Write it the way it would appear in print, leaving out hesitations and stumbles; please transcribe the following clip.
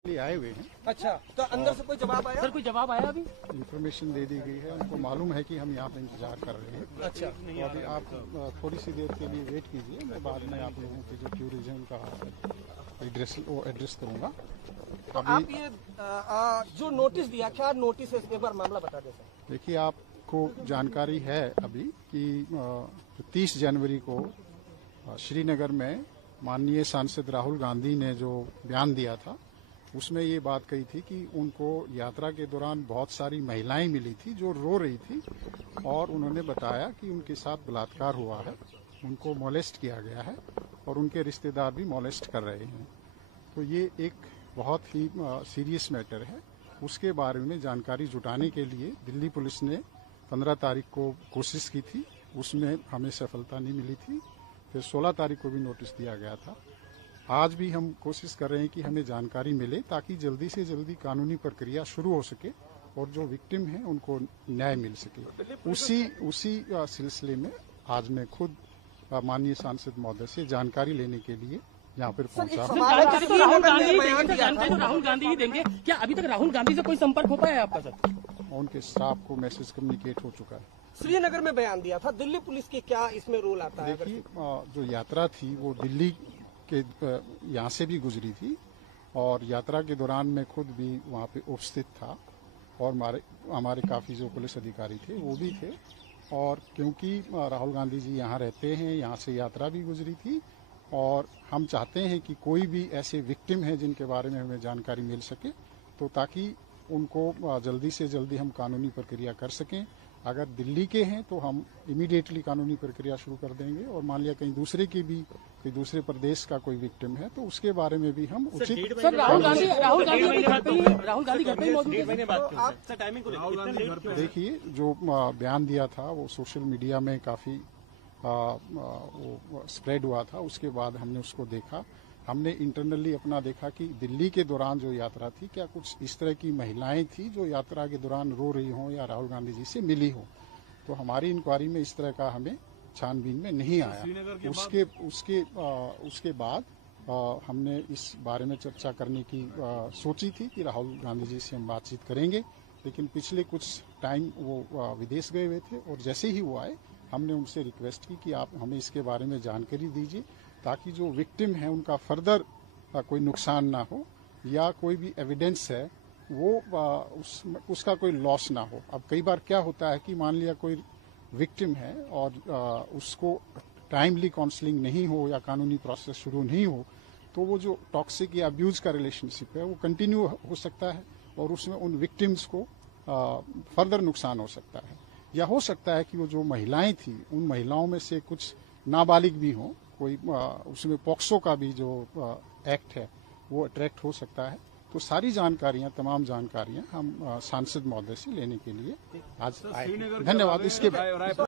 आए हुए हैं। अच्छा, तो अंदर से कोई जवाब आया? सर कोई जवाब आया अभी? इन्फॉर्मेशन दे दी गई है, उनको मालूम है कि हम यहाँ पे इंतजार कर रहे हैं। अच्छा, तो अभी आप थोड़ी सी देर के लिए वेट कीजिए, मैं बाद में आप लोगों की जो क्यूरीज है उनका एड्रेस करूँगा। तो आप ये जो नोटिस दिया, क्या नोटिस है, इसके बार मामला बता दें सर। देखिए, आपको जानकारी है अभी कि 30 जनवरी को श्रीनगर में माननीय सांसद राहुल गांधी ने जो बयान दिया था, उसमें ये बात कही थी कि उनको यात्रा के दौरान बहुत सारी महिलाएं मिली थी जो रो रही थी और उन्होंने बताया कि उनके साथ बलात्कार हुआ है, उनको मोलेस्ट किया गया है और उनके रिश्तेदार भी मोलेस्ट कर रहे हैं। तो ये एक बहुत ही सीरियस मैटर है। उसके बारे में जानकारी जुटाने के लिए दिल्ली पुलिस ने 15 तारीख को कोशिश की थी, उसमें हमें सफलता नहीं मिली थी। फिर 16 तारीख को भी नोटिस दिया गया था। आज भी हम कोशिश कर रहे हैं कि हमें जानकारी मिले ताकि जल्दी से जल्दी कानूनी प्रक्रिया शुरू हो सके और जो विक्टिम हैं उनको न्याय मिल सके। उसी सिलसिले में आज मैं खुद माननीय सांसद महोदय से जानकारी लेने के लिए यहाँ पर पहुंचा हूँ। जानकारी तो राहुल गांधी ही देंगे। क्या अभी तक राहुल गांधी से कोई संपर्क हो पाया है आपका सर? उनके स्टाफ को मैसेज कम्युनिकेट हो चुका है। श्रीनगर में बयान दिया था, दिल्ली पुलिस की क्या इसमें रोल आता है? देखिए, जो यात्रा थी वो दिल्ली के यहाँ से भी गुजरी थी और यात्रा के दौरान मैं खुद भी वहाँ पे उपस्थित था और हमारे काफ़ी जो पुलिस अधिकारी थे वो भी थे। और क्योंकि राहुल गांधी जी यहाँ रहते हैं, यहाँ से यात्रा भी गुजरी थी और हम चाहते हैं कि कोई भी ऐसे विक्टिम हैं जिनके बारे में हमें जानकारी मिल सके, तो ताकि उनको जल्दी से जल्दी हम कानूनी प्रक्रिया कर सकें। अगर दिल्ली के हैं तो हम इमीडिएटली कानूनी प्रक्रिया शुरू कर देंगे और मान लिया कहीं दूसरे की भी कोई दूसरे प्रदेश का कोई विक्टिम है तो उसके बारे में भी हम उचित। सर राहुल गांधी घर पे ही मौजूद है। देखिए, जो बयान दिया था वो सोशल मीडिया में काफी स्प्रेड हुआ था। उसके बाद हमने उसको देखा, हमने इंटरनली अपना देखा कि दिल्ली के दौरान जो यात्रा थी, क्या कुछ इस तरह की महिलाएं थी जो यात्रा के दौरान रो रही हों या राहुल गांधी जी से मिली हो। तो हमारी इंक्वायरी में इस तरह का हमें छानबीन में नहीं आया। उसके बाद हमने इस बारे में चर्चा करने की सोची थी कि राहुल गांधी जी से हम बातचीत करेंगे, लेकिन पिछले कुछ टाइम वो विदेश गए हुए थे और जैसे ही वो आए हमने उनसे रिक्वेस्ट की कि आप हमें इसके बारे में जानकारी दीजिए ताकि जो विक्टिम है उनका फर्दर कोई नुकसान ना हो या कोई भी एविडेंस है वो उसका कोई लॉस ना हो। अब कई बार क्या होता है कि मान लिया कोई विक्टिम है और उसको टाइमली काउंसलिंग नहीं हो या कानूनी प्रोसेस शुरू नहीं हो तो वो जो टॉक्सिक या अब्यूज का रिलेशनशिप है वो कंटिन्यू हो सकता है और उसमें उन विक्टिम्स को फर्दर नुकसान हो सकता है। या हो सकता है कि वो जो महिलाएं थी उन महिलाओं में से कुछ नाबालिग भी हों, कोई उसमें पॉक्सो का भी जो एक्ट है वो अट्रैक्ट हो सकता है। तो सारी जानकारियां, तमाम जानकारियां हम सांसद महोदय से लेने के लिए आज आए। धन्यवाद। इसके